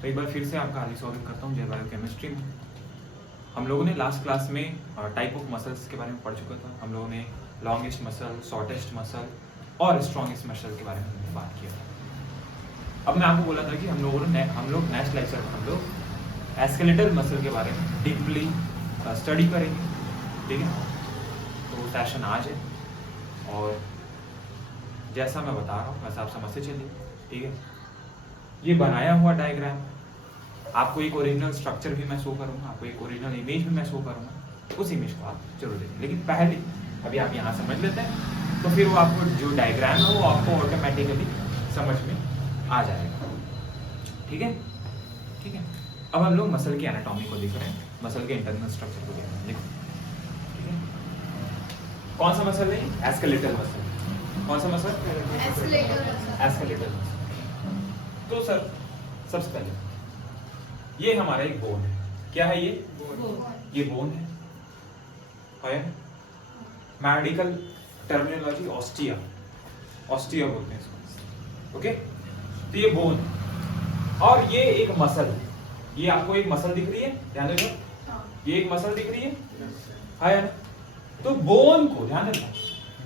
तो एक बार फिर से आपका हार्दिक स्वागत करता हूँ जय बायोकेमिस्ट्री में। हम लोगों ने लास्ट क्लास में टाइप ऑफ मसल्स के बारे में पढ़ चुका था। हम लोगों ने लॉन्गेस्ट मसल, शॉर्टेस्ट मसल और स्ट्रॉन्गेस्ट मसल के बारे में हमने बात किया था। अब मैं आपको बोला था कि हम लोग नेक्स्ट लेक्चर में हम लोग एस्केलेटल मसल के बारे में डीपली स्टडी करेंगे, ठीक है। तो सेशन आज है और जैसा मैं बता रहा हूँ वैसा आप समझते चलिए, ठीक है। ये बनाया हुआ डायग्राम, आपको एक ओरिजिनल स्ट्रक्चर भी मैं शो करूँगा, आपको एक ओरिजिनल इमेज भी मैं शो करूँगा। उस इमेज को आप जरूर देखें, लेकिन पहले अभी आप यहाँ समझ लेते हैं तो फिर वो आपको जो डायग्राम है वो आपको ऑटोमेटिकली समझ में आ जाएगा, ठीक है। ठीक है, अब हम लोग मसल की एनाटॉमी को देख रहे हैं, मसल के इंटरनल स्ट्रक्चर को देख रहे हैं, देखो, ठीक है। कौन सा मसल है? Skeletal muscle. कौन सा मसल? Skeletal muscle. तो सर सबसे पहले ये हमारा एक बोन है। क्या है ये? ये बोन है। मेडिकल टर्मिनोलॉजी ऑस्टिया बोलते हैं इसको, ओके। तो ये बोन और ये एक मसल है। ये आपको एक मसल दिख रही है, ध्यान दो, ये एक मसल दिख रही है ना। तो बोन को ध्यान देना,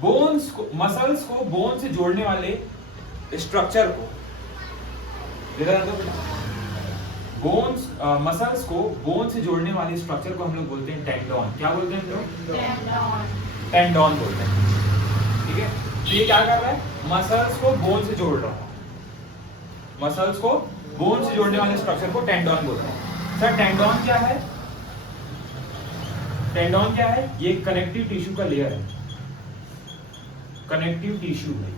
बोन्स को, मसल्स को बोन से जोड़ने वाले स्ट्रक्चर को, बोन्स मसल्स को बोन से जोड़ने वाले स्ट्रक्चर को हम लोग बोलते हैं टेंडोन। क्या बोलते हैं हम लोग? टेंडोन बोलते हैं, ठीक है। तो ये क्या कर रहा है? मसल्स को बोन से जोड़ रहा है। मसल्स को बोन से जोड़ने वाले स्ट्रक्चर को टेंडोन बोलते हैं। सर टेंडोन क्या है? टेंडोन क्या है? ये कनेक्टिव टिश्यू का लेयर है, कनेक्टिव टिश्यू है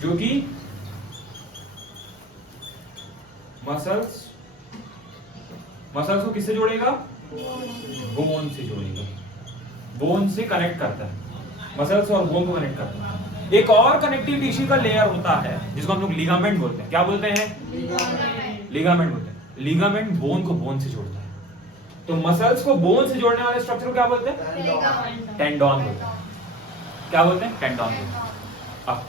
जो कि मसल्स को किससे जोड़ेगा? बोन से जोड़ेगा, बोन से कनेक्ट करता है, मसल्स और बोन को कनेक्ट करता है। एक और कनेक्टिव टिश्यू का लेयर होता है जिसको हम लोग लिगामेंट बोलते हैं। क्या बोलते हैं? लिगामेंट बोलते हैं। लिगामेंट बोन को बोन से जोड़ता है। तो मसल्स को बोन से जोड़ने वाले स्ट्रक्चर को क्या बोलते हैं? टेंडोन बोलते हैं। क्या बोलते हैं? टेंडोन बोलते हैं। अब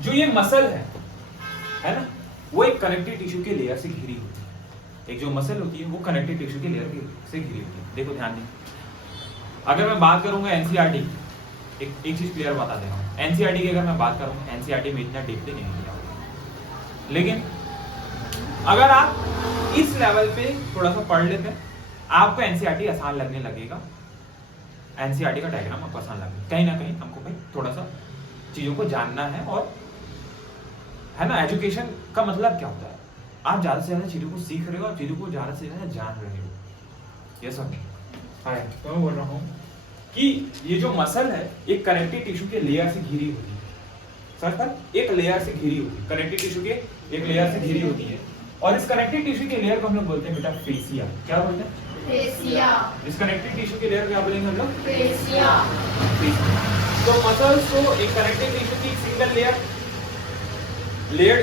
जो ये मसल है ना, वो एक कनेक्टिव टिश्यू के लेयर से घिरी होती है। एक जो मसल होती है वो कनेक्टिव टिश्यू के लेयर से घिरी होती है। देखो ध्यान दें, अगर मैं बात करूंगा एनसीईआरटी, एक चीज क्लियर बता दे रहा हूं, एनसीईआरटी की अगर मैं बात करूंगा, एनसीईआरटी में इतना डीपली नहीं लिया, लेकिन अगर आप इस लेवल पे थोड़ा सा पढ़ लेते हैं आपको एनसीईआरटी आसान लगने लगेगा। एनसीईआरटी का डायग्राम आपको आसान लगेगा। कहीं ना कहीं हमको भाई थोड़ा सा चीजों को जानना है, और है ना, एजुकेशन का मतलब क्या होता है? आप ज्यादा से ज्यादा चीजों को सीख रहे हो और चीजों को ज्यादा से ज्यादा जान रहे हो। ये सब हाय, तो मैं बोल रहा हूँ कि ये जो मसल है एक कनेक्टिव टिश्यू के लेयर से घिरी होती है। सर एक लेयर से घिरी होती है, कनेक्टिव टिश्यू के एक लेयर से घिरी होती है, और इस कनेक्टिव टिश्यू के लेयर को हम लोग बोलते हैं बेटा फेसिया। क्या बोलते हैं? फेसिया। इस कनेक्टिव टिश्यू के लेयर क्या बोलेंगे हम लोग? फेसिया। तो मसल्स को एक कनेक्टिव टिश्यू की सिंगल लेयर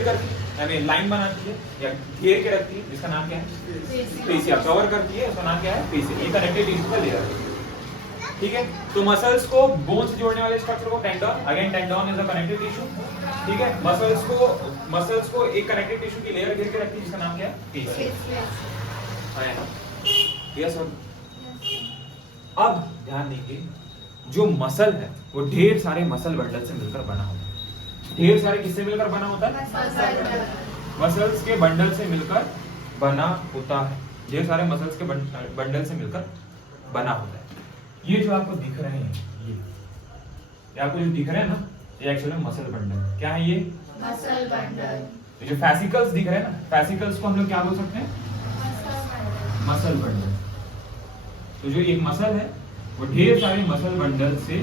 करती है, लाइन बनाती है या घेर के रखती है, जिसका नाम क्या है? फेसिया। कवर करती है, उसका नाम क्या है? फेसिया। ये कनेक्टिव टिश्यू का लेयर है, ठीक है। तो मसल्स को बोन से जोड़ने वाले स्ट्रक्चर को tendon, again tendon is a connective tissue, ठीक है। मसल्स को एक कनेक्टिव टिश्यू की लेयर घेर के रखती है, जिसका नाम क्या है? फेसिया। Yes sir. अब ध्यान दीजिए, जो मसल है वो ढेर सारे मसल बंडल से मिलकर बना होता है। ढेर सारे किससे मिलकर बना होता है? मसल्स के बंडल से मिलकर बना होता है। ढेर सारे मसल्स के बंडल से मिलकर बना होता है। ये जो आपको दिख रहे हैं, ये आपको जो दिख रहे हैं ना, ये एक्चुअली मसल बंडल। क्या है ये? Muscle bundle. ये जो फैसिकल्स दिख रहे हैं ना, फैसिकल्स को हम लोग क्या बोल सकते हैं? Muscle bundle. तो जो एक मसल है वो ढेर सारे मसल बंडल से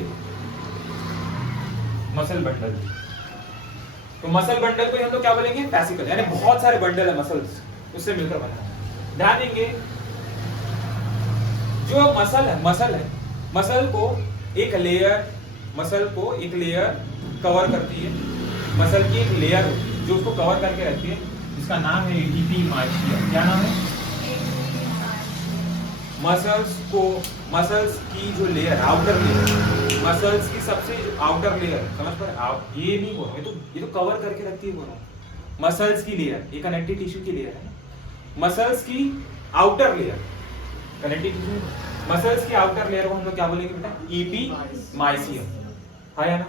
मसल बंडल, तो मसल बंडल को हम लोग क्या बोलेंगे? फैसिकल, यानी बहुत सारे बंडल है मसल्स उससे मिलकर बना। ध्यान देंगे, जो मसल है, मसल को एक लेयर कवर करती है। मसल की एक लेयर होती है जो उसको कवर करके रखती है, जिसका नाम है एपिमार्शिया। क्या नाम है? मसल्स की जो लेयर, आउटर लेयर, मसल्स की सबसे आउटर लेयर, समझ पर ये नहीं बोल, ये तो कवर करके रखती है, बोल मसल्स की लेयर, ये कनेक्टिव टिश्यू की लेयर है। मसल्स की outer layer, connective tissue, muscles की आउटर लेयर को हम लोग क्या बोलेंगे बेटा? एपीमाइसियम। हाँ या ना?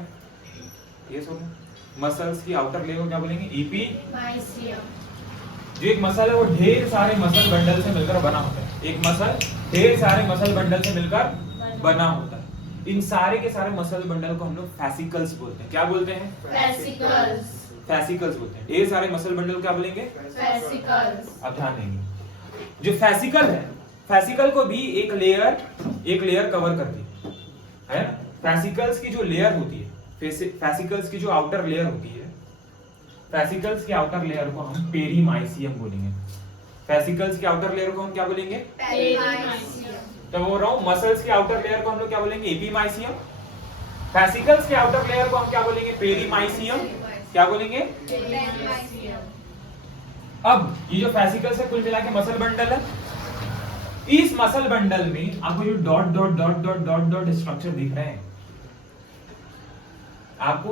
ये सुनो, मसल्स की आउटर लेयर को क्या बोलेंगे? एपीमाइसियम। जो एक मसल है वो ढेर सारे मसल बंडल से मिलकर बना होता है। एक मसल ढेर सारे मसल बंडल से मिलकर बना होता है। इन सारे के सारे मसल बंडल को हम लोग फैसिकल्स बोलते हैं। क्या बोलते हैं? फेसिकल्स। फैसिकल्स बोलते हैं। ढेर सारे मसल बंडल क्या बोलेंगे? फेसिकल्स। अब ध्यान देंगे, जो फैसिकल है, फैसिकल को भी एक लेयर कवर करती है ना। फैसिकल्स की जो लेयर होती है, फैसिकल्स की जो आउटर लेयर होती है, फैसिकल्स के आउटर लेयर को हम पेरीमाइसियम बोलेंगे। फैसिकल्स के आउटर लेयर को हम क्या बोलेंगे? पेरीमाइसियम। तो बोल रहा हूं, मसल्स के आउटर लेयर को हम लोग क्या बोलेंगे? एपीमाइसियम। फैसिकल्स के आउटर लेयर को हम क्या बोलेंगे? पेरीमाइसियम। क्या बोलेंगे? पेरीमाइसियम। अब ये जो फैसिकल्स है कुल मिला के मसल बंडल है। इस मसल बंडल में आपको जो dot dot dot dot dot dot structure दिख रहे हैं, आपको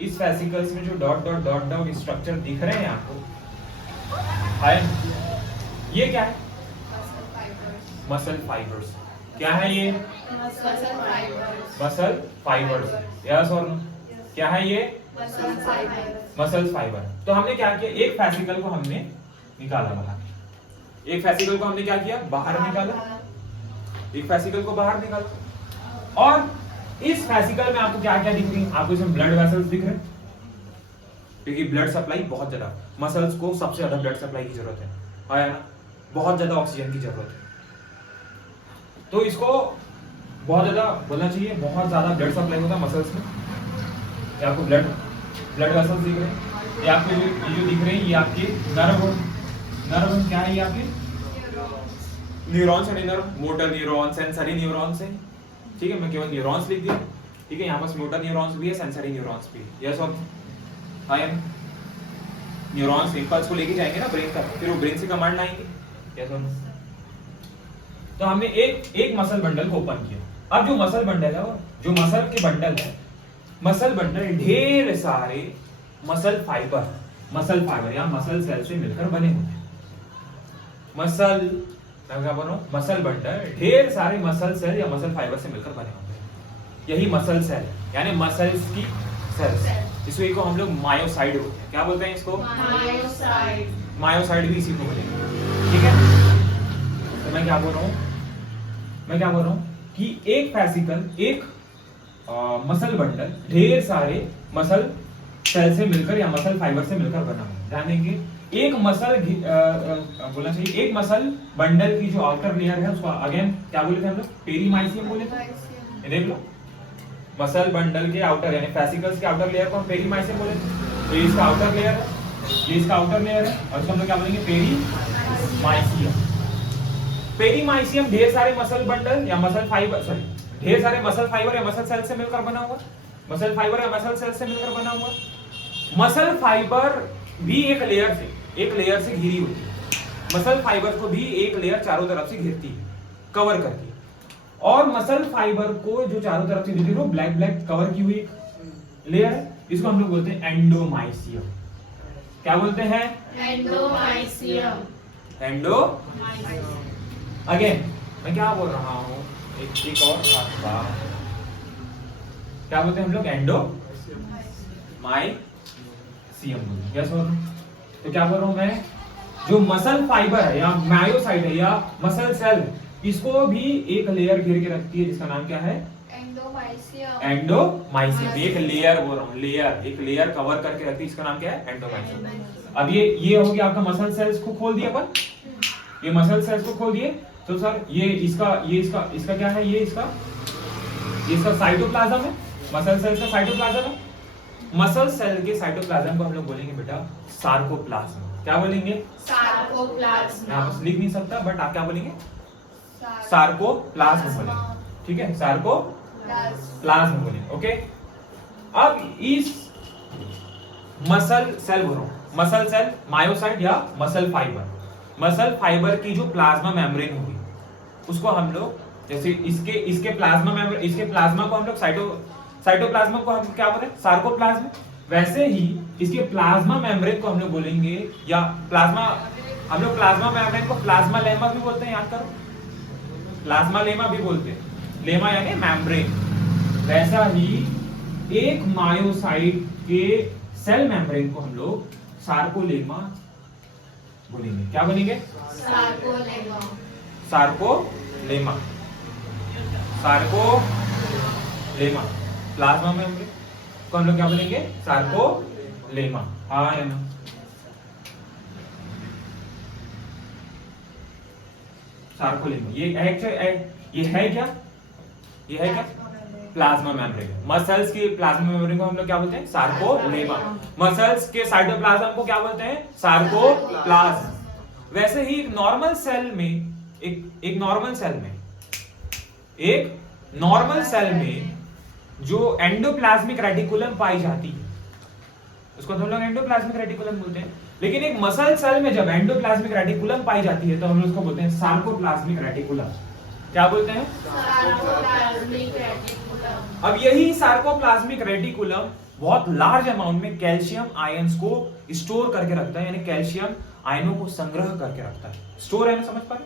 इस फैसिकल्स में जो dot dot dot dot structure दिख रहे हैं आपको, ये क्या है? Muscle fibres. क्या है ये? Muscle fibres. Muscle fibres. Yes और नो? क्या है ये? Muscle fibres. Muscle fibre. तो हमने क्या किया? एक फैसिकल को हमने निकाला बाहर। एक फैसिकल को हमने क्या किया? बाहर निकाला। एक फैसिकल को बाहर निकाला। और इस फैसिकल में आपको क्या क्या दिख रही है? आपको इसमें ब्लड वेसल्स दिख रहे हैं, क्योंकि ब्लड सप्लाई बहुत ज्यादा, मसल्स को सबसे ज्यादा ब्लड सप्लाई की जरूरत है ना? बहुत ज्यादा ऑक्सीजन की जरूरत है, तो इसको बहुत ज्यादा बोलना चाहिए, बहुत ज्यादा ब्लड सप्लाई होता है मसल्स में। ये आपको ब्लड वेसल्स दिख रहे हैं। ये आपको ये जो दिख रहे हैं, ये आपके नर्व क्या है? ये आपके न्यूरॉन्स है। Nerve, motor neuron, sensory neurons है। ठीक है, मैं केवल न्यूरॉन्स लिख दिया। ठीक है, यहाँ पास मोटर न्यूरॉन्स भी है, सेंसरी न्यूरॉन्स भी है। यस और आई एम न्यूरॉन्स इंपल्स को लेके जाएंगे ना ब्रेन तक, फिर वो ब्रेन से कमांड लाएंगे। यस और तो हमने एक मसल बंडल को ओपन किया। अब जो मसल बंडल है, जो मसल के बंडल है, मसल बंडल ढेर सारे मसल फाइबर या मसल सेल से मिलकर बने होते हैं। मैं क्या बोल रहा हूं? मसल बंडल ढेर सारे मसल सेल या मसल फाइबर से मिलकर बने होते हैं। यही मसल सेल है, यानी मसल्स की सेल्स। इसी को हम लोग मायोसाइड बोलते हैं। क्या बोलते हैं इसको? मायोसाइड भी इसी को बोलेंगे। ठीक है, तो मैं क्या बोल रहा हूं कि एक फैसिकल, एक मसल बंडल ढेर सारे मसल सेल से मिलकर या मसल फाइबर से मिलकर बना है। ध्यान देंगे, एक मसल बोलना चाहिए, एक मसल बंडल की जो आउटर लेयर है उसको अगेन क्या बोले थे हम लोग? पेरीमाइसियम बोले थे। ये देख लो, मसल बंडल के आउटर यानी फैसिकल्स के आउटर लेयर को हम पेरीमाइसियम बोले थे। ये इसका आउटर लेयर है, ये इसका आउटर लेयर है, और इसको हम लोग क्या बोलेंगे? पेरीमाइसियम। पेरीमाइसियम ढेर सारे मसल बंडल या मसल फाइबर, सॉरी ढेर सारे मसल फाइबर या मसल सेल से मिलकर बना हुआ, मसल फाइबर या मसल सेल से मिलकर बना हुआ। मसल फाइबर भी एक लेयर से घिरी होती है। मसल फाइबर को भी एक लेयर चारों तरफ से घेरती है, कवर करती है। और मसल फाइबर को जो चारों तरफ से घिरती है, वो ब्लैक कवर की हुई लेयर है, इसको हम लोग बोलते हैं एंडोमाइसियम। क्या बोलते हैं? एंडोमाइसियम। अगेन मैं क्या बोल रहा हूं, एक और बात, क्या बोलते हैं हम लोग? एंडोमाइसियम बोलते हैं। यस और तो क्या बोल रहा हूं मैं? जो मसल फाइबर है या मायोसाइट है या मसल सेल, इसको भी एक लेयर घेर के रखती है, जिसका नाम क्या है? एंडोमाइसियम। एक लेयर बोल रहा हूं, एक लेयर कवर करके रखती है, इसका नाम क्या है? एंडोमाइसियम। अब ये हो गया आपका मसल सेल्स को खोल दिया अपन, ये मसल सेल्स को खोल दिए। तो सर ये इसका क्या है? ये इसका साइटोप्लाज्म है, मसल सेल का साइटोप्लाज्म है। मसल सेल के साइटोप्लाज्म को हम लोग बोलेंगे बेटा सार्कोप्लाज्म। क्या बोलेंगे? सार्कोप्लाज्म। मैं बस लिख नहीं सकता, बट आप क्या बोलेंगे? सार्कोप्लाज्म बोलेंगे। ठीक है, सार्कोप्लाज्म बोलेंगे। ओके, अब इस मसल सेल बोल रहा हूं, मसल सेल, मायोसाइट या मसल फाइबर की जो प्लाज्मा मेम्ब्रेन होगी, उसको हम लोग जैसे इसके प्लाज्मा को हम लोग साइटोप्लाज्म को हम क्या बोलते हैं? सार्कोप्लाज्म। वैसे ही इसके प्लाज्मा मेम्ब्रेन को हम लोग बोलेंगे, या प्लाज्मा, हम लोग प्लाज्मा मेम्ब्रेन को प्लाज्मा लेमा भी बोलते हैं, याद करो, प्लाज्मा लेमा भी बोलते हैं, लेमा यानी मेम्ब्रेन। वैसा ही एक मायोसाइट के सेल मेम्ब्रेन को हम लोग सार्कोलेमा बोलेंगे। क्या बोलेंगे? Sarcolemma. Sarcolemma, sarcolemma. Plasma membrane को हम लोग क्या बोलेंगे? सार्कोलेमा। हाँ है ना? सार्कोलेमा ये है क्या? ये है क्या? Plasma membrane. मसल्स की प्लाज्मा मेम्ब्रेन को हम लोग क्या बोलते हैं? सार्कोलेमा। मसल्स के साइटोप्लाज्म को क्या बोलते हैं? सार्कोप्लाज्म। वैसे ही एक नॉर्मल सेल में, एक नॉर्मल सेल में जो एंडोप्लाज्मिक रेटिकुलम पाई जाती है उसको हम लोग एंडोप्लाज्मिक रेटिकुलम बोलते हैं। लेकिन एक मसल सेल में जब एंडोप्लाज्मिक रेटिकुलम पाई जाती है तो हम लोग उसको बोलते हैं सार्कोप्लाज्मिक रेटिकुलम। क्या बोलते हैं? Sarcoplasmic reticulum. अब यही सार्कोप्लाज्मिक रेटिकुलम बहुत लार्ज अमाउंट में कैल्शियम आयंस को स्टोर करके रखता है, यानी कैल्शियम आयनों को संग्रह करके रखता है। स्टोर है ना, समझ पा रहे?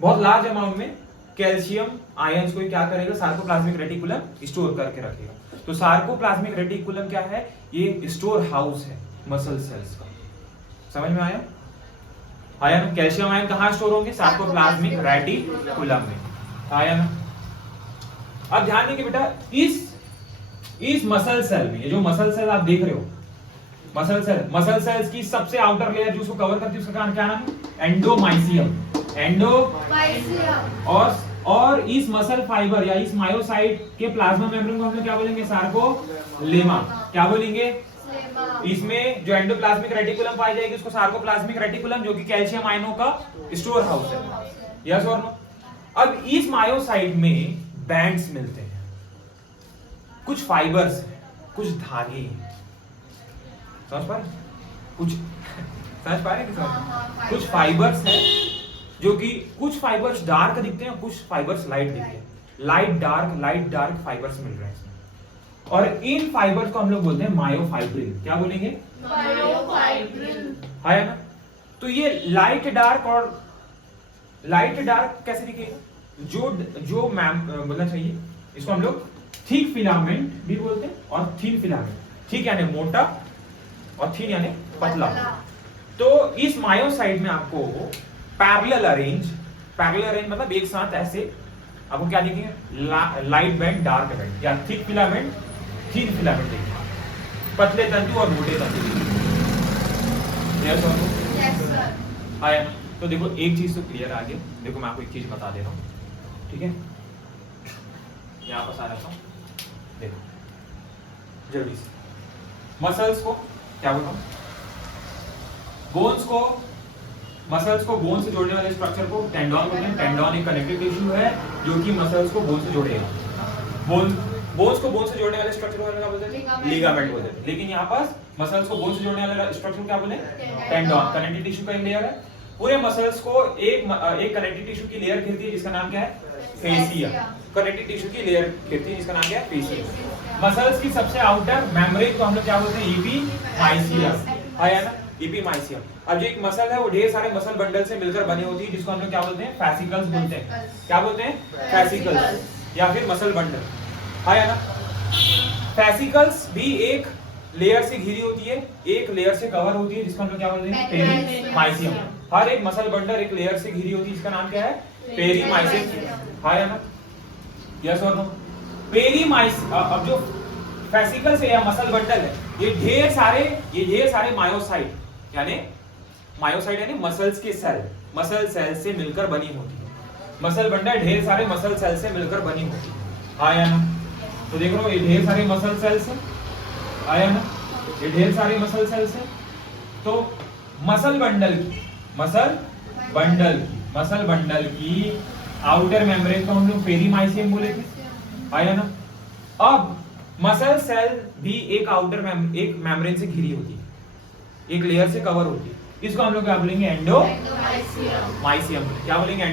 बहुत लार्ज अमाउंट में कैल्शियम आयंस को क्या करेगा? सार्कोप्लाज्मिक रेटिकुलम स्टोर करके रखेगा। तो सार्कोप्लाज्मिक रेटिकुलम क्या है? ये स्टोर हाउस है मसल सेल्स का। समझ में आया? आया ना? कैल्शियम आयन कहां स्टोर होंगे? सार्कोप्लाज्मिक रेटिकुलम में। आया ना? अब ध्यान देंगे बेटा, इस मसल सेल में, ये जो मसल सेल आप देख रहे हो, मसल सेल्स की सबसे आउटर लेयर जो उसको कवर करती है उसका क्या नाम है? एंडोमाइसियम। और इस मसल फाइबर या इस मायोसाइट के प्लाज्मा मेम्ब्रेन को हम लोग क्या बोलेंगे? सार्कोलेमा। क्या बोलेंगे? इसमें जो एंडोप्लाज्मिक रेटिकुलम पाई जाएगी उसको सार्कोप्लाज्मिक रेटिकुलम, जो कि कैल्शियम आयनों का स्टोर हाउस है। यस और नो? अब इस मायोसाइट में बैंड्स मिलते हैं, कुछ फाइबर्स हैं, कुछ धागे हैं। समझ पा रहे? समझ पा रहे कि कुछ फाइबर्स हैं, जो कि कुछ फाइबर्स डार्क दिखते हैं, कुछ फाइबर्स लाइट दिखते हैं। लाइट डार्क फाइबर्स मिल रहे हैं इसमें। और इन फाइबर्स को हम लोग बोलते हैं मायोफाइब्रिल। क्या बोलेंगे? मायोफाइब्रिल। है ना? तो ये लाइट डार्क कैसे दिखेगा? जो बोलना चाहिए, इसको हम लोग थिक फिलामेंट भी बोलते हैं और थिन फिलामेंट। थिक यानी मोटा और थिन यानी पतला। तो इस मायोसाइट में आपको पैरेलल अरेंज मतलब एक साथ ऐसे आपको क्या दिखेंगे? लाइट बैंड, डार्क बैंड, या थिक फिलामेंट, थिन फिलामेंट दिखेंगे। पतले तंतु और मोटे तंतु। Yes sir. आया ना? तो देखो एक चीज तो क्लियर आ गया। देखो मैं आपको एक चीज बता दे रहा हूँ, ठीक है? यहाँ पर आ रहा हूँ, देखो जल्दी से। मसल्स को क्या बोलता हूँ? बोन्स को, मसल्स को बोन से जोड़ने वाले स्ट्रक्चर को टेंडन बोलते हैं। टेंडन एक कनेक्टिव टिश्यू है जो कि मसल्स को बोन से जोड़ेगा। बोन्स को बोन से जोड़ने वाले स्ट्रक्चर को क्या बोलते हैं? लिगामेंट बोलते हैं। लेकिन यहाँ पर मसल्स को बोन से जोड़ने वाला स्ट्रक्चर क्या बोले? टेंडन। कनेक्टिव टिश्यू का एक लेयर है। पूरे मसल्स को एक कनेक्टिव टिश्यू की लेयर घिरती है जिसका नाम क्या है? फेसिया। कनेक्टिव टिश्यू की लेयर घिरती है जिसका नाम क्या है? फेसिया। मसल्स की सबसे आउटर मेम्ब्रेन को हम लोग क्या बोलते हैं? एपिमाइसियम। आया ना? एपिमाइसियम। अब जो एक मसल है वो ढेर सारे मसल बंडल से मिलकर बनी होती है, जिसको हम लोग क्या बोलते हैं? फैसिकल्स बोलते हैं। क्या बोलते हैं? फैसिकल्स या फिर मसल बंडल। आया ना? फैसिकल्स भी एक लेयर से घिरी होती है, एक लेयर से कवर होती है, जिसको हम लोग क्या बोलते हैं? पेरीमाइसियम। हर एक मसल बंडल एक लेयर से घिरी होती है, जिसका नाम क्या है? पेरीमाइसियम। आया ना? यस और नो? पेरीमाइसियम। अब जो फैसिकल्स है या मसल बंडल है, ये ढेर सारे मायोसाइट यानी मसल्स के सेल, मसल सेल से मिलकर बनी होती है। मसल बंडल ढेर सारे मसल सेल से मिलकर बनी होती है। आया ना? तो देख लो, ये ढेर सारे मसल सेल्स हैं। आया ना? ये ढेर सारे मसल सेल्स हैं। तो मसल बंडल की आउटर मेम्ब्रेन को हम लोग पेरीमाइसियम बोले थे। आया ना? अब मसल सेल भी एक मेम्ब्रेन से घिरी होती है, एक लेयर से कवर होती है। इसको हम लोग क्या बोलेंगे? एंडोमाइसियम। क्या बोलेंगे?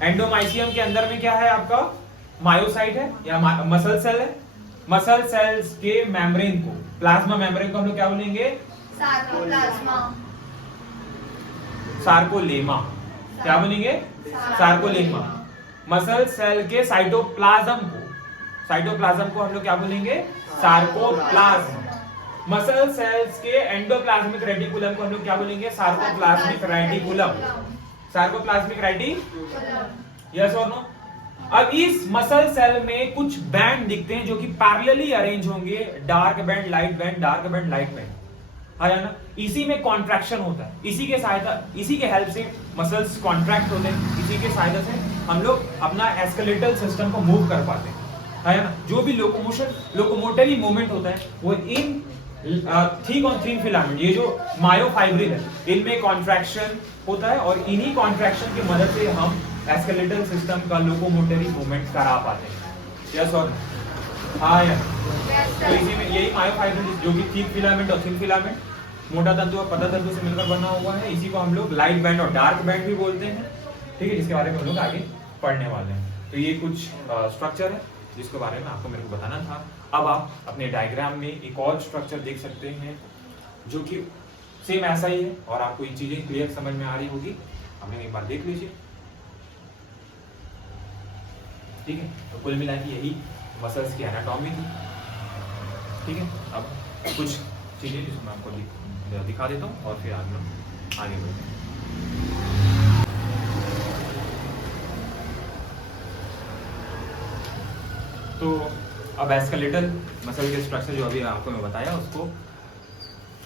एंडोमाइसियम के अंदर में क्या है आपका? मायोसाइट है या मसल सेल है। मसल सेल्स के मेम्ब्रेन को, प्लाज्मा मेम्ब्रेन को हम लोग क्या बोलेंगे? सार्कोप्लाज्मा। सार्कोलेमा। क्या बोलेंगे? सार्कोलेमा। मसल सेल के साइटोप्लाज्म को हम लोग क्या बोलेंगे? सार्कोप्लाज्म। मसल सेल्स के एंडोप्लाज्मिक रेटिकुलम को हम लोग क्या बोलेंगे? Sarcoplasmic reticulum. Sarcoplasmic reticulum, yes और नो? अब इस मसल सेल में कुछ बैंड दिखते हैं जो कि पैरेलली अरेंज होंगे, dark band, light band, dark band, light band, है ना? इसी में कॉन्ट्रैक्शन होता है, इसी के हेल्प से मसल्स कॉन्ट्रैक्ट होते हैं, इसी के सहायता से हम लोग अपना एस्केलेटल सिस्टम को मूव कर पाते हैं, है ना? जो भी लोकोमोटरी मूवमेंट होता है वो इन थिक ऑन थिन फिलामेंट, ये जो मायोफाइब्रिल है, इनमें कॉन्ट्रैक्शन होता है और इन्हीं कॉन्ट्रैक्शन की मदद से हम एस्केलेटल सिस्टम का लोकोमोटरी मूवमेंट करा पाते हैं, यस और हाँ यार? तो इसी में यही मायोफाइब्रिल जो कि थिक फिलामेंट और थिन फिलामेंट, मोटा तंतु और पतला तंतु से मिलकर बना हुआ है, इसी को हम लोग लाइट बैंड और डार्क बैंड भी बोलते हैं, ठीक है? जिसके बारे में हम लोग आगे पढ़ने वाले हैं। तो ये कुछ स्ट्रक्चर है जिसके बारे में आपको मेरे को बताना था। अब आप अपने डायग्राम में एक और स्ट्रक्चर देख सकते हैं जो कि सेम ऐसा ही है और आपको ये चीजें क्लियर समझ में आ रही होगी। हमें एक बार देख लीजिए, ठीक है? तो कुल मिला के यही मसल्स की एनाटॉमी थी, ठीक है? अब कुछ चीजें जिसको मैं आपको दिखा देता हूँ और फिर आगे बढ़ते हैं। तो अब एस्केलेटल मसल के स्ट्रक्चर जो अभी आपको मैं बताया, उसको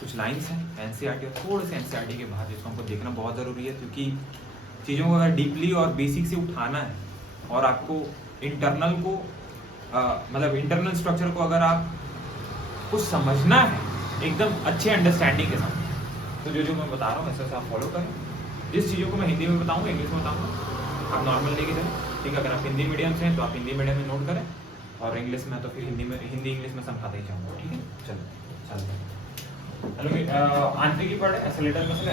कुछ लाइंस हैं एनसीईआरटी और थोड़े से एनसीईआरटी के बाहर जिसको हमको देखना बहुत ज़रूरी है, क्योंकि चीज़ों को अगर डीपली और बेसिक से उठाना है और आपको इंटरनल को मतलब इंटरनल स्ट्रक्चर को अगर आप कुछ समझना है एकदम अच्छे अंडरस्टैंडिंग के साथ, तो जो मैं बता रहा हूँ ऐसे आप फॉलो करें। जिस चीज़ों को मैं हिंदी में बताऊँगा, इंग्लिश में बताऊँगा, आप नॉर्मल लेके चलें, ठीक है? अगर आप हिंदी मीडियम से हैं तो आप हिंदी मीडियम में नोट करें, और इंग्लिश में तो फिर हिंदी इंग्लिश में समझाते ही जाऊँगा, ठीक है? चलो हेलो, आंतरिक की पढ़े एस्केलेटल मसल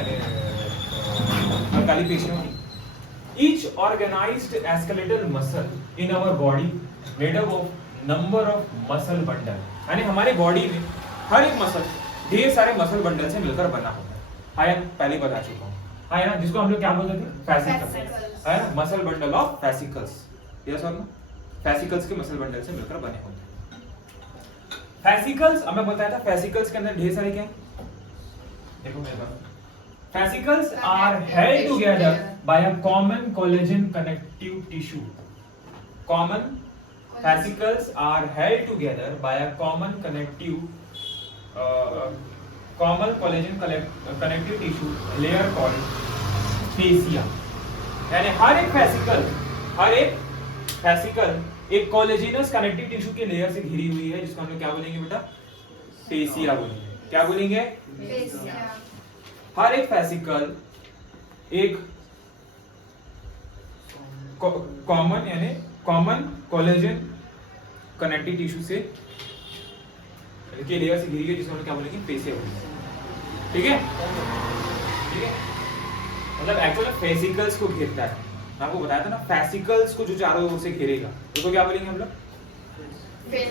अल्काली पेशियों की। Each organized skeletal muscle in our body made up of number of muscle bundle, यानी हमारे बॉडी में हर एक मसल ढेर सारे मसल बंडल से मिलकर बना होता है ना? पहले बता चुका हूँ, है ना? जिसको हम लोग क्या बोलते थे? फैसिकल्स, है ना? Muscle bundle of fascicles, yes और नो? फैसिकल्स के मसल बंडल से मिलकर बने होते हैं फैसिकल्स। अब मैं बताया था फैसिकल्स के अंदर ढेर सारे क्या है, देखो मेरे पास। Fascicles are held together by a common collagen connective tissue. Fascicles are held together by a common collagen connective tissue layer called fascia. यानी हर एक fascicle एक कोलेजिनस कनेक्टिव टिश्यू के लेयर से घिरी हुई है, जिसको हम लोग क्या बोलेंगे बेटा? फेसिया बोलेंगे। क्या बोलेंगे? फेसिया। हर एक फैसिकल एक कॉमन यानी कॉमन कोलेजन कनेक्टिव टिश्यू से के लेयर से घिरी है, जिसको हम क्या बोलेंगे? फेसिया बोलेंगे, ठीक है? ठीक है, मतलब एक्चुअली फेसिकल्स को घेरता है। मैं आपको बताया था ना, फैसिकल्स को जो चारों ओर से घेरेगा उसको क्या बोलेंगे हम लोग?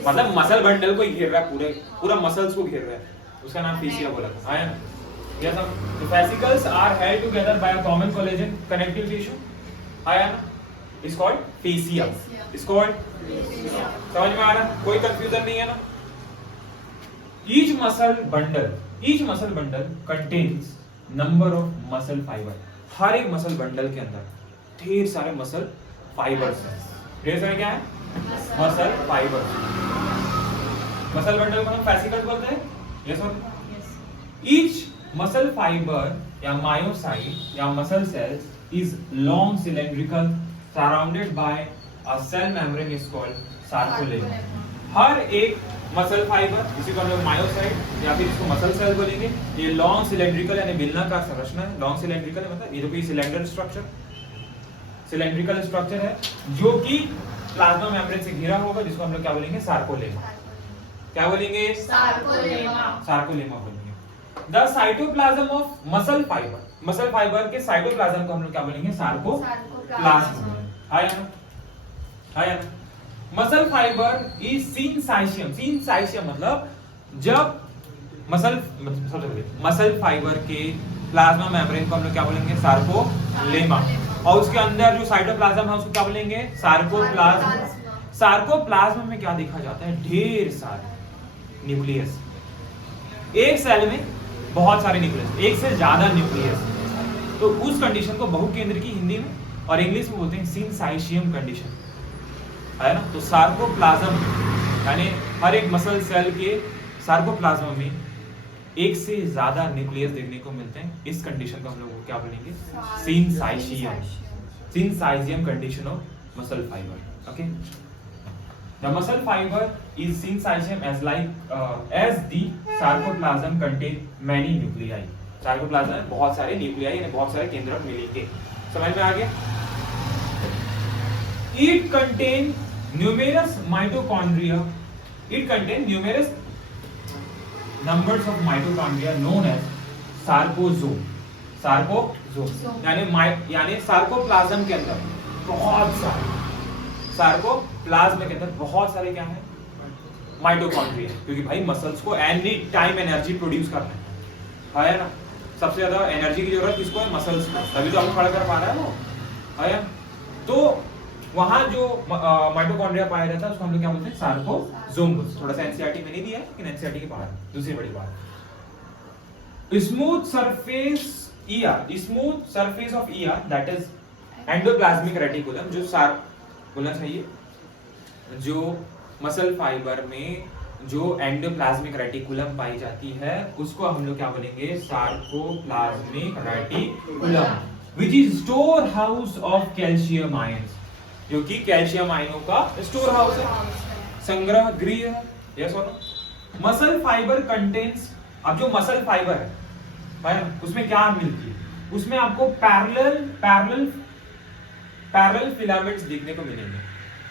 मतलब मसल बंडल को ही घेर रहा है, पूरा मसल्स को घेर रहा है, उसका नाम फेसिया बोला था, है ना? Yes, the fascicles are held together by a common collagen connective tissue. It's called fascia. It's called fascia. समझ में आ रहा है? कोई कंफ्यूजन नहीं है ना? Each muscle bundle contains number of muscle fiber. हर एक मसल बंडल के अंदर ढेर सारे मसल फाइबर्स हैं। ढेर सारे क्या है? Muscle fibres. मसल बंडल को हम fascicles बोलते हैं। Yes or no? Each muscle fiber या myocyte या muscle cells is long cylindrical surrounded by a cell membrane is called sarcolemma. हर एक मसल फाइबर, इसी को हम लोग मायोसाइट या फिर इसको मसल सेल बोलेंगे, ये लॉन्ग सिलेंड्रिकल यानी बेलनाकार संरचना है। लॉन्ग सिलेंड्रिकल है मतलब ये जो कि सिलेंड्रिकल स्ट्रक्चर है जो कि प्लाज्मा मेम्ब्रेन से घिरा होगा, जिसको हम लोग क्या बोलेंगे? सार्कोलेमा। क्या बोलेंगे? सार्कोलेमा बोलेंगे। The cytoplasm of muscle fiber के साइटोप्लाज्म को हम लोग क्या बोलेंगे? सार्कोप्लाज्म। है ना? Muscle fiber is syncytium. Syncytium मतलब जब मसल फाइबर के प्लाज्मा मेम्ब्रेन को हम लोग क्या बोलेंगे? सार्कोलेमा। और उसके अंदर जो साइटोप्लाज्म है उसको क्या बोलेंगे? सार्कोप्लाज्म। सार्कोप्लाज्म में क्या देखा जाता है? ढेर सारे न्यूक्लियस। एक सेल में बहुत सारे न्यूक्लियस, एक से ज्यादा न्यूक्लियस। तो उस कंडीशन को बहुकेंद्र की हिंदी में और इंग्लिश में बोलते हैं सिंसाइशियम कंडीशन, है ना। तो सार्कोप्लाज्म यानी हर एक मसल सेल के सार्कोप्लाज्म में एक से ज्यादा न्यूक्लियस देखने को मिलते हैं। इस कंडीशन को हम लोग क्या बोलेंगे? Syncytium. Syncytium condition of muscle fiber. Okay, the muscle fiber is syncytium as the sarcoplasm contain many nuclei। Sarcoplasm में बहुत सारे न्यूक्लियाई यानी बहुत सारे केंद्रक मिलेंगे। समझ में आ गया? It contain numerous mitochondria. It contain numerous numbers of mitochondria known as sarcosome। सार्कोसोम यानी सार्कोप्लाज्म के अंदर बहुत सारे, सार्कोप्लाज्म के अंदर बहुत सारे क्या है? माइटोकॉन्ड्रिया। क्योंकि भाई मसल्स को एनी टाइम एनर्जी प्रोड्यूस करना है ना। सबसे ज्यादा एनर्जी की जरूरत किसको है? मसल्स को। तभी तो हम खड़ा कर पा रहा है वो, है। तो वहां जो माइटोकॉन्ड्रिया पाया जाता है उसको हम लोग क्या बोलते हैं? सार्कोसोम। थोड़ा सा एनसीईआरटी में नहीं दिया है, लेकिन एनसीईआरटी के बाहर दूसरी बड़ी बात। Smooth surface smooth surface of ER that is endoplasmic reticulum. जो बोलना चाहिए, जो मसल फाइबर में जो एंडोप्लाज्मिक रेटिकुलम पाई जाती है उसको हम लोग क्या बोलेंगे? Sarcoplasmic reticulum, which is store house of calcium ions. जो कि कैल्शियम आयनों का स्टोर हाउस है, संग्रह गृह है। यस और नो? मसल फाइबर कंटेन्स, अब जो मसल फाइबर है उसमें क्या मिलती है? उसमें आपको पैरेलल फिलामेंट्स देखने को मिलेंगे।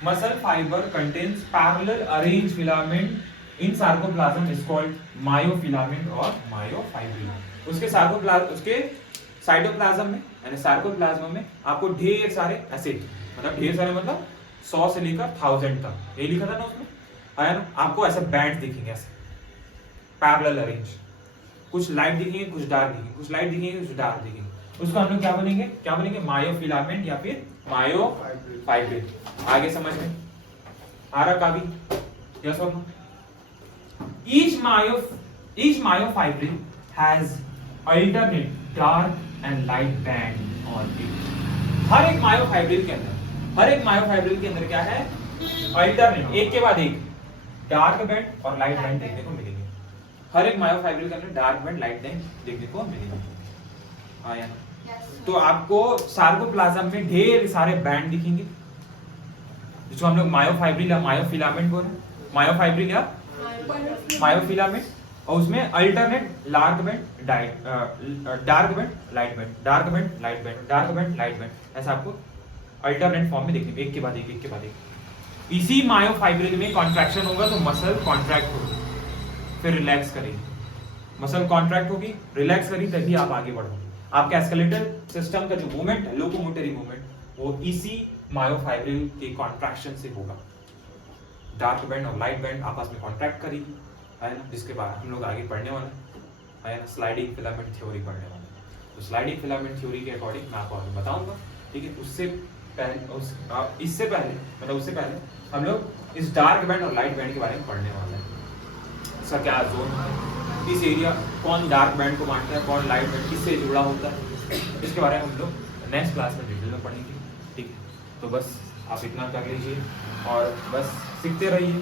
Muscle fibre contains parallel arrange filament in sarcoplasm is called myofilament और मायोफाइब्रिल। उसके साइटोप्लाज्म में यानी सार्कोप्लाज्म में आपको ढेर सारे ऐसे, मतलब ढेर सारे मतलब 100 से लेकर 1000 तक, ये लिखा था ना उसमें, है ना। आपको ऐसे बैंड दिखेंगे, ऐसे पैरेलल अरेंज। कुछ लाइट दिखेंगे, कुछ डार्क दिखेंगे, कुछ लाइट दिखेंगे, कुछ डार्क दिखेंगे। उसको हम लोग क्या बोलेंगे? मायोफिलामेंट या फिर मायोफाइब्रिल। आगे समझ में आ रहा का भी? यस और no? Each myofibril has alternate dark and light band on it। हर एक मायोफाइब्रिल के अंदर क्या है? अल्टरनेट, एक के बाद एक डार्क बैंड और लाइट बैंड देखने को मिलेंगे। हर एक मायोफाइब्रिल के अंदर डार्क बैंड, लाइट बैंड देखने को मिलेंगे। हाँ या ना? तो आपको सार्कोप्लाज्म में ढेर सारे बैंड दिखेंगे, जिसको हम लोग मायोफाइब्रिल या मायोफिलामेंट बोल रहे हैं। मायोफाइब्रिल या मायोफिलामेंट, और उसमें alternate dark band, dark band, light band, dark band, light band, dark band, light band, ऐसा आपको अल्टरनेट फॉर्म में देखने, एक के बाद एक, एक के बाद एक। इसी मायोफाइब्रिल में कॉन्ट्रैक्शन होगा तो मसल कॉन्ट्रैक्ट होगी, फिर रिलैक्स करेगी। मसल कॉन्ट्रैक्ट होगी, रिलैक्स करेगी, तभी आप आगे बढ़ोगे। आपका स्केलेटल सिस्टम का जो मूवमेंट है, लोकोमोटरी मूवमेंट, वो इसी मायोफाइब्रिल के कॉन्ट्रैक्शन से होगा। डार्क बैंड और लाइट बैंड आपस में कॉन्ट्रैक्ट करेगी, है ना, जिसके बाद हम लोग आगे पढ़ने वाले हैं ना, स्लाइडिंग फिलामेंट थ्योरी पढ़ने वाले हैं। तो स्लाइडिंग फिलामेंट थ्योरी के अकॉर्डिंग मैं आपको आगे बताऊंगा, ठीक है। उससे पहले हम लोग इस डार्क बैंड और लाइट बैंड के बारे में पढ़ने वाले हैं। इसका क्या जोन है, इस एरिया कौन डार्क बैंड को बांटता है, कौन लाइट बैंड, किससे जुड़ा होता है, इसके बारे में हम लोग नेक्स्ट क्लास में डिटेल में पढ़ेंगे, ठीक है। तो बस आप इतना कर लीजिए और बस सीखते रहिए,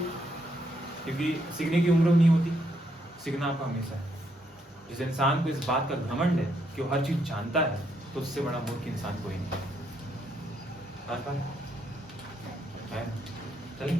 क्योंकि सीखने की उम्र नहीं होती, सीखना आपका हमेशा है। जिस इंसान को इस बात का घमंड है कि वो हर चीज जानता है, तो उससे बड़ा मूर्ख इंसान कोई नहीं है। चलिए